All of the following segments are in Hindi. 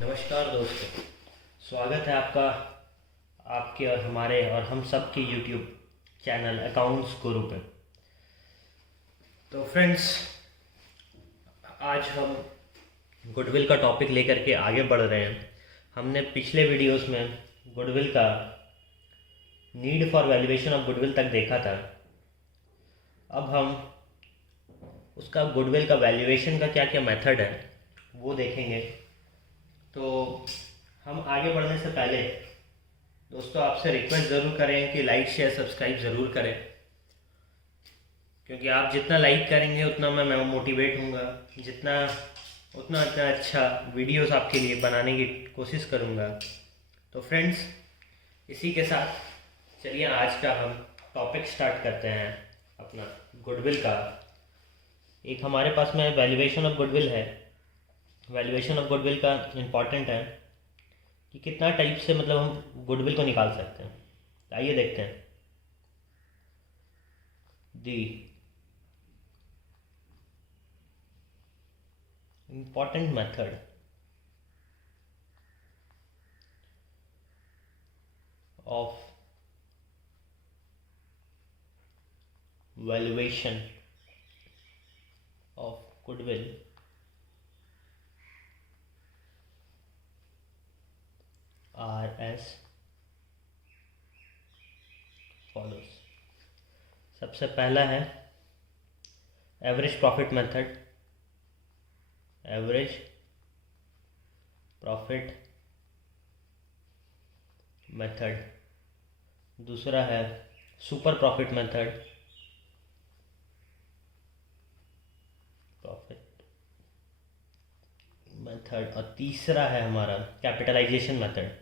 नमस्कार दोस्तों, स्वागत है आपका आपके और हमारे और हम सब के यूट्यूब चैनल अकाउंट्स गुरु पे। तो फ्रेंड्स, आज हम गुडविल का टॉपिक लेकर के आगे बढ़ रहे हैं। हमने पिछले वीडियोस में गुडविल का need for valuation of goodwill तक देखा था। अब हम उसका गुडविल का वैल्यूएशन का क्या क्या मेथड है वो देखेंगे। तो हम आगे बढ़ने से पहले दोस्तों आपसे रिक्वेस्ट ज़रूर करें कि लाइक शेयर सब्सक्राइब ज़रूर करें, क्योंकि आप जितना लाइक करेंगे उतना मैं मोटिवेट होऊंगा, उतना अच्छा वीडियोस आपके लिए बनाने की कोशिश करूंगा। तो फ्रेंड्स, इसी के साथ चलिए आज का हम टॉपिक स्टार्ट करते हैं अपना गुडविल का। एक हमारे पास में वैल्यूएशन ऑफ गुडविल है। वैल्यूएशन ऑफ गुडविल का इम्पॉर्टेंट है कि कितना टाइप से मतलब हम गुडविल को निकाल सकते हैं। आइए देखते हैं। दी important method of valuation of goodwill R S follows. सबसे पहला है average profit method. Average profit method. दूसरा है super profit method. Profit method. और तीसरा है हमारा कैपिटलाइजेशन मेथड।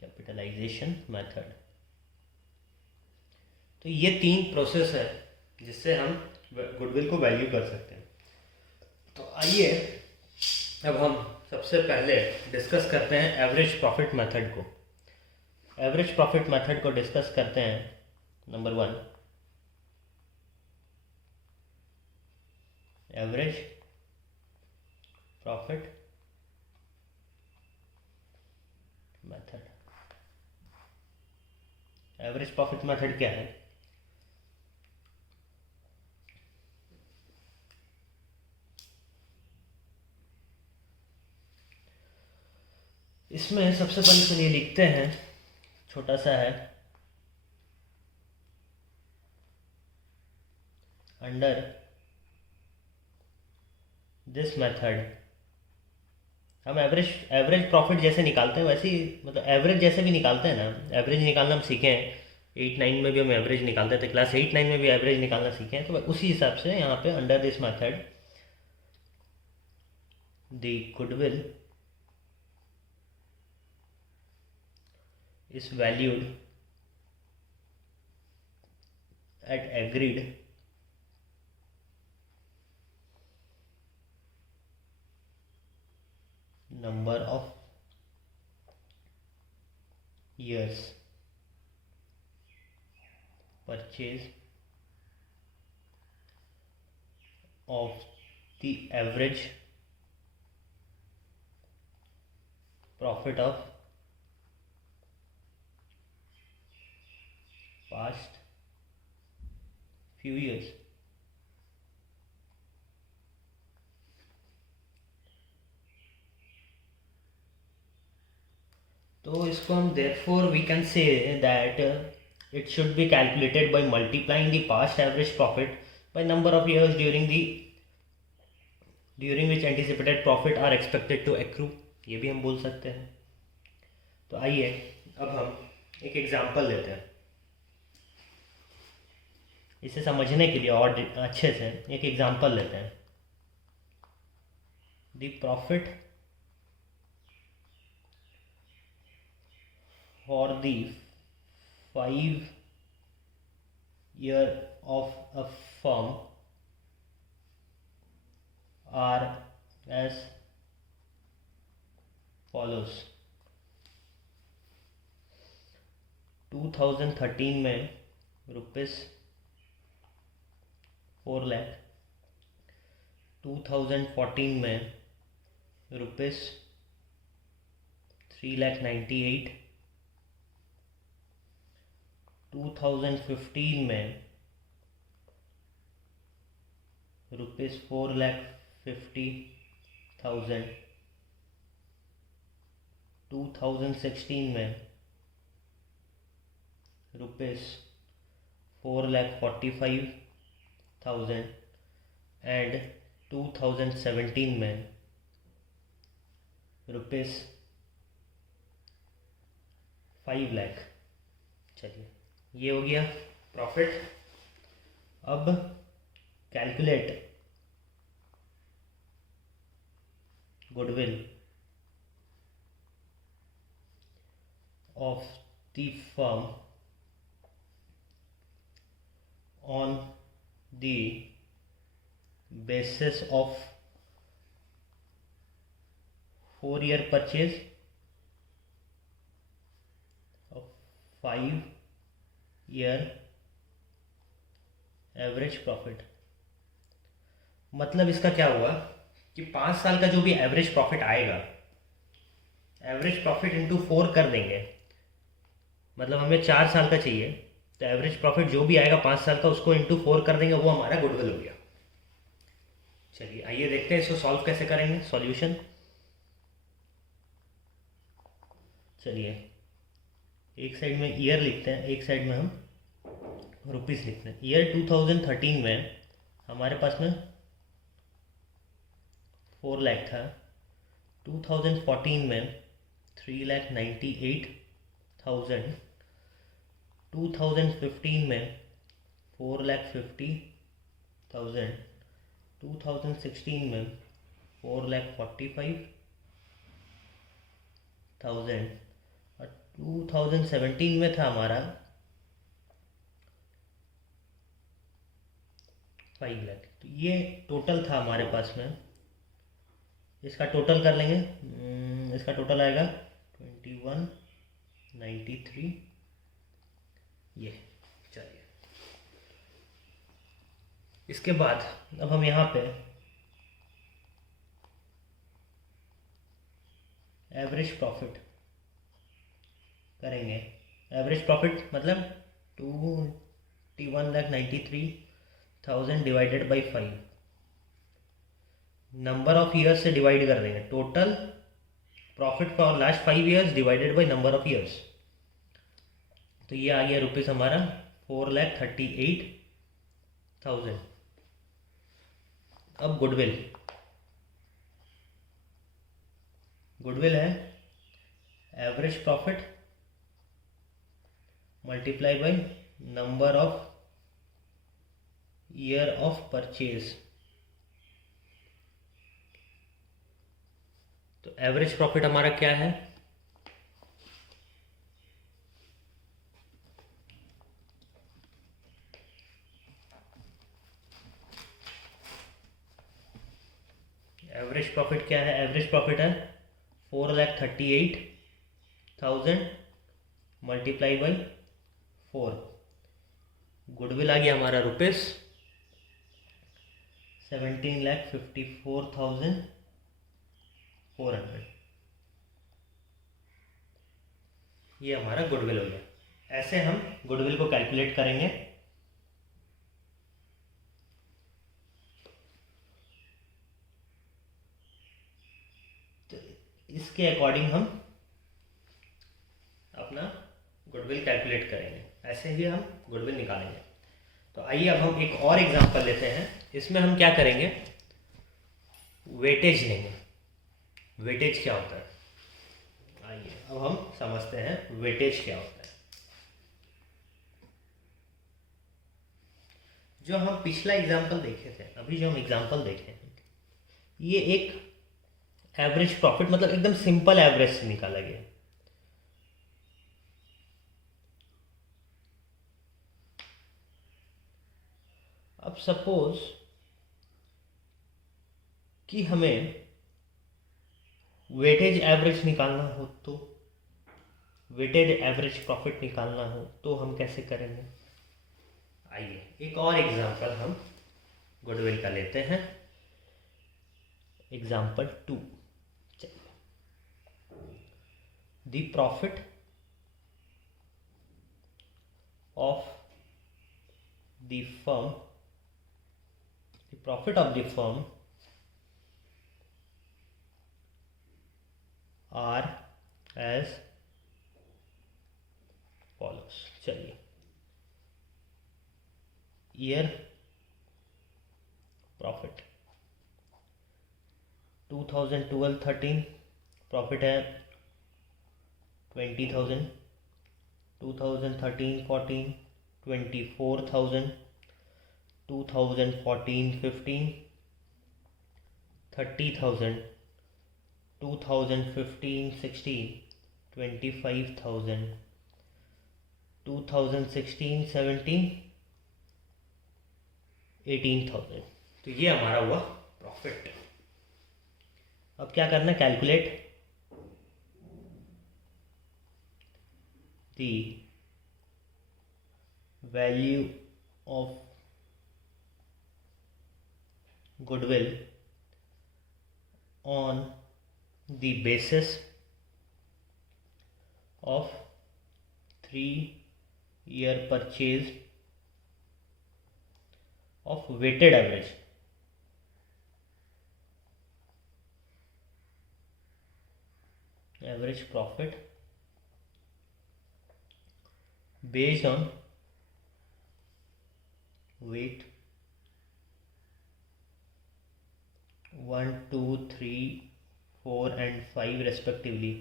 Capitalisation method. तो ये तीन प्रोसेस है जिससे हम गुडविल को वैल्यू कर सकते हैं। तो आइए अब हम सबसे पहले डिस्कस करते हैं एवरेज प्रॉफिट मेथड को। एवरेज प्रॉफिट मेथड को डिस्कस करते हैं। Number 1, average profit method. Average profit method क्या है? इसमें सबसे पहले चलिए लिखते हैं, छोटा सा है। अंडर दिस मेथड हम एवरेज प्रॉफिट जैसे निकालते हैं वैसे ही, मतलब एवरेज जैसे भी निकालते हैं ना। एवरेज निकालना हम सीखे हैं, 8-9 में भी हम एवरेज निकालते थे, क्लास 8-9 में भी एवरेज निकालना सीखे हैं। तो उसी हिसाब से यहाँ पे under this method the goodwill is valued at agreed number of years purchase of the average profit of past few years। तो इसको हम therefore we can say that it should be calculated by multiplying the past average profit by number of years during which anticipated profit are expected to accrue। ये भी हम बोल सकते हैं। तो आइए अब हम एक एग्जांपल लेते हैं इसे समझने के लिए, और अच्छे से एक एग्जांपल लेते हैं। The profit for the 5 year of a firm are as follows। 2013 में रुपीस 4 लाख, 2014 में रुपीज़ 3,98,000, 2015 में रुपीज़ 4,50,000, 2016 में रुपीज़ 4,45,000 एंड 2017 में रुपीज़ 5 लाख। चलिए, ये हो गया प्रॉफिट। अब calculate goodwill of the firm on the basis of 4-year purchase of 5-year average profit. मतलब इसका क्या हुआ कि 5 साल का जो भी एवरेज प्रॉफिट आएगा, एवरेज प्रॉफिट इंटू 4 कर देंगे। मतलब हमें 4 साल का चाहिए, तो एवरेज प्रॉफिट जो भी आएगा 5 साल का उसको इंटू 4 कर देंगे, वो हमारा गुडविल हो गया। चलिए आइए देखते हैं इसको सॉल्व कैसे करेंगे। सॉल्यूशन, चलिए एक साइड में ईयर लिखते हैं, एक साइड में हम रुपीस लिखते हैं। ईयर 2013 में हमारे पास में 4 लाख था, 2014 में 3,98,000, 2015 में 4,50,000, 2016 में 4,45,000 और 2017 में था हमारा 5 लाख। तो ये टोटल था हमारे पास में। इसका टोटल कर लेंगे, इसका टोटल आएगा 2193। ये चलिए, इसके बाद अब हम यहाँ पे एवरेज प्रॉफिट करेंगे। एवरेज प्रॉफिट मतलब 21,93,000 divided by 5, number of years से डिवाइड कर देंगे। Total profit for last 5 years divided by number of years. तो ये आ गया रुपीज़ हमारा 4,38,000। अब गुडविल, गुडविल है average profit multiply by number of year of purchase. तो एवरेज प्रॉफिट हमारा क्या है, एवरेज प्रॉफिट क्या है, एवरेज प्रॉफिट है 4,38,000 मल्टीप्लाई बाई 4। गुडविल आ गया हमारा रुपीज़ 17,54,400। ये हमारा गुडविल हो गया। ऐसे हम गुडविल को कैलकुलेट करेंगे। तो इसके अकॉर्डिंग हम अपना गुडविल कैलकुलेट करेंगे। ऐसे ही हम गुडविल निकालेंगे। तो आइए अब हम एक और एग्जांपल लेते हैं। इसमें हम क्या करेंगे, वेटेज लेंगे। वेटेज क्या होता है, आइए अब हम समझते हैं वेटेज क्या होता है। जो हम पिछला एग्जांपल देखे थे, अभी जो हम एग्जांपल देखे हैं, ये एक एवरेज प्रॉफिट मतलब एकदम सिंपल एवरेज से निकाला गया। अब सपोज कि हमें वेटेज एवरेज निकालना हो, तो वेटेज एवरेज प्रॉफिट निकालना हो तो हम कैसे करेंगे। आइए एक और एग्जांपल हम गुडविल का लेते हैं। एग्जाम्पल 2। चलिए, the profit of the firm, the profit of the firm are as follows. चलिए, ईयर प्रॉफिट 2012-13 प्रॉफिट है 20,000, 2013-14 24,000, 2014-15 30,000, 2015-16 25,000, 2016-17 18,000। तो ये हमारा हुआ प्रॉफिट। अब क्या करना है, calculate the value of goodwill on the basis of 3-year purchase of weighted average. Average profit based on weight 1, 2, 3, 4 and 5 respectively।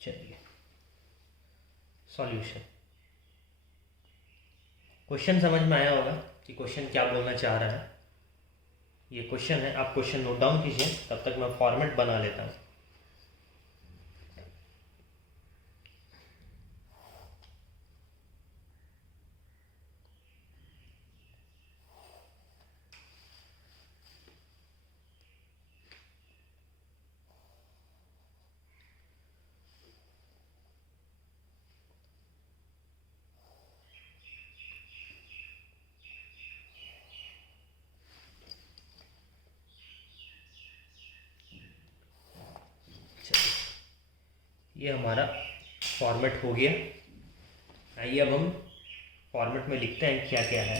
चलिए, सॉल्यूशन। क्वेश्चन समझ में आया होगा कि क्वेश्चन क्या बोलना चाह रहा है। ये क्वेश्चन है, आप क्वेश्चन नोट डाउन कीजिए, तब तक मैं फॉर्मेट बना लेता हूँ। ये हमारा फॉर्मेट हो गया। आइए अब हम फॉर्मेट में लिखते हैं क्या क्या है।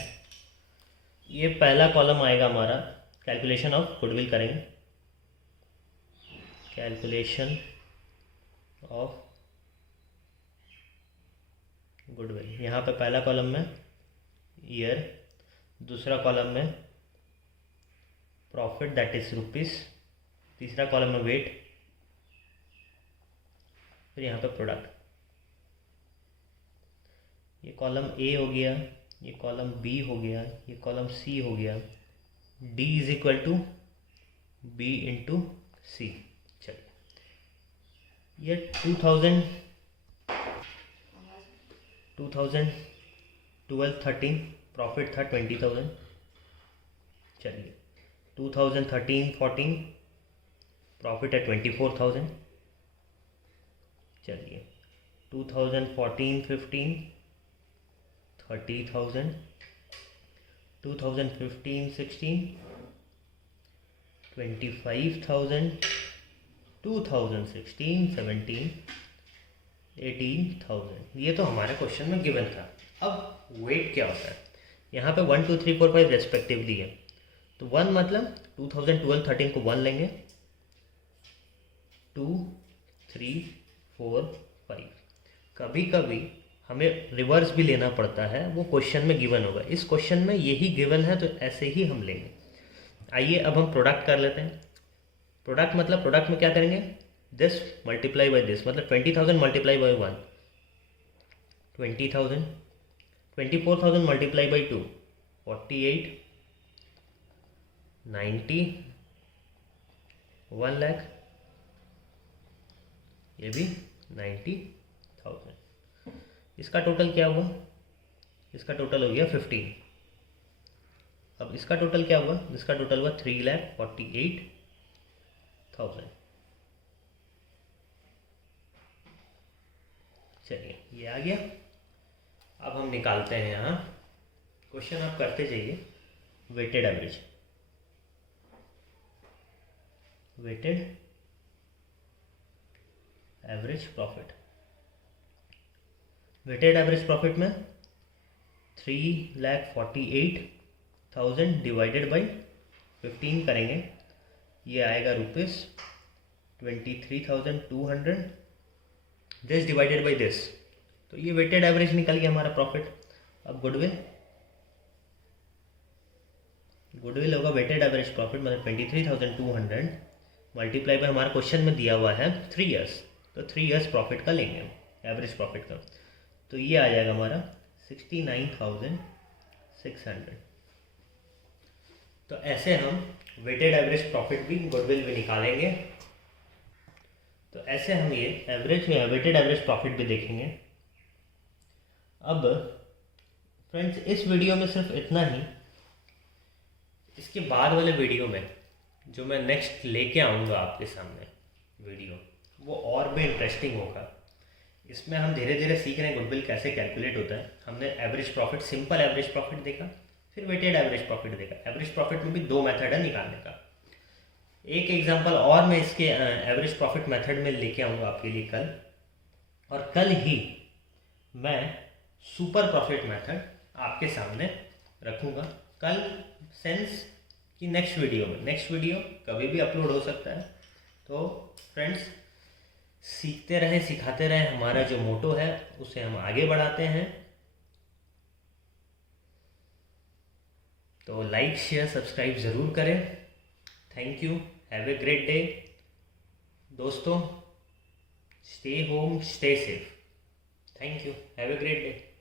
ये पहला कॉलम आएगा हमारा, कैलकुलेशन ऑफ गुडविल करेंगे, कैलकुलेशन ऑफ गुडविल। यहाँ पे पहला कॉलम में ईयर, दूसरा कॉलम में प्रॉफिट दैट इज रुपीस, तीसरा कॉलम में वेट, फिर यहाँ पे प्रोडक्ट। ये कॉलम ए हो गया, ये कॉलम बी हो गया, ये कॉलम सी हो गया। D is equal to B into C. चलिए, ये 2012-13 प्रॉफिट था 20,000। चलिए, 2013-14 प्रॉफिट है 24,000। चलिए, 2014-15 30,000, 2015-16 25,000, 2016-17 18,000। ये तो हमारे क्वेश्चन में गिवन था। अब वेट क्या होता है, यहाँ पे 1, 2, 3, 4, 5 रेस्पेक्टिवली है। तो 1 मतलब 2012-13 को 1 लेंगे, 2, 3, 4, 5। कभी कभी हमें रिवर्स भी लेना पड़ता है, वो क्वेश्चन में गिवन होगा। इस क्वेश्चन में यही गिवन है तो ऐसे ही हम लेंगे। आइए अब हम प्रोडक्ट कर लेते हैं। प्रोडक्ट मतलब प्रोडक्ट में क्या करेंगे, दिस मल्टीप्लाई बाय दिस, मतलब 20,000 multiply by 1 20,000, 24,000 multiply by 2 48, 90, 1 lakh, ये भी 90,000। इसका टोटल क्या हुआ, इसका टोटल हो गया 15। अब इसका टोटल क्या हुआ, इसका टोटल हुआ 3,48,000। चलिए, ये आ गया। अब हम निकालते हैं यहाँ, क्वेश्चन आप करते जाइए, weighted average, weighted average profit. Weighted average profit में 3,48,000 डिवाइडेड बाई 15 करेंगे, ये आएगा ₹23,200, दिस डिवाइडेड बाई दिस, तो ये वेटेड एवरेज निकल गया हमारा प्रॉफिट। अब गुडविल होगा वेटेड एवरेज प्रॉफिट मतलब 23,200 मल्टीप्लाई बाय हमारा क्वेश्चन में दिया हुआ है 3 ईयर्स, तो 3 ईयर्स प्रॉफिट का लेंगे एवरेज प्रॉफिट का, तो ये आ जाएगा हमारा 69,600। तो ऐसे हम वेटेड एवरेज प्रॉफिट भी गुडविल भी निकालेंगे। तो ऐसे हम ये वेटेड एवरेज प्रॉफिट भी देखेंगे। अब फ्रेंड्स इस वीडियो में सिर्फ इतना ही, इसके बाद वाले वीडियो में जो मैं नेक्स्ट लेके आऊँगा आपके सामने वीडियो, वो और भी इंटरेस्टिंग होगा। इसमें हम धीरे धीरे सीख रहे हैं गुडविल कैसे कैलकुलेट होता है। हमने average profit, simple average profit देखा, फिर वेटेड एवरेज प्रॉफिट देखा। एवरेज प्रॉफिट में भी 2 मेथड है निकालने का। एक एग्जांपल और मैं इसके एवरेज प्रॉफिट मेथड में लेके आऊँगा आपके लिए कल, और कल ही मैं सुपर प्रॉफिट मेथड आपके सामने रखूँगा। कल सेंस कि नेक्स्ट वीडियो में, नेक्स्ट वीडियो कभी भी अपलोड हो सकता है। तो फ्रेंड्स सीखते रहें, सिखाते रहें, हमारा जो मोटो है उसे हम आगे बढ़ाते हैं। तो लाइक शेयर सब्सक्राइब ज़रूर करें। Thank you, have a great day दोस्तों, stay home stay safe, thank you, have a great day.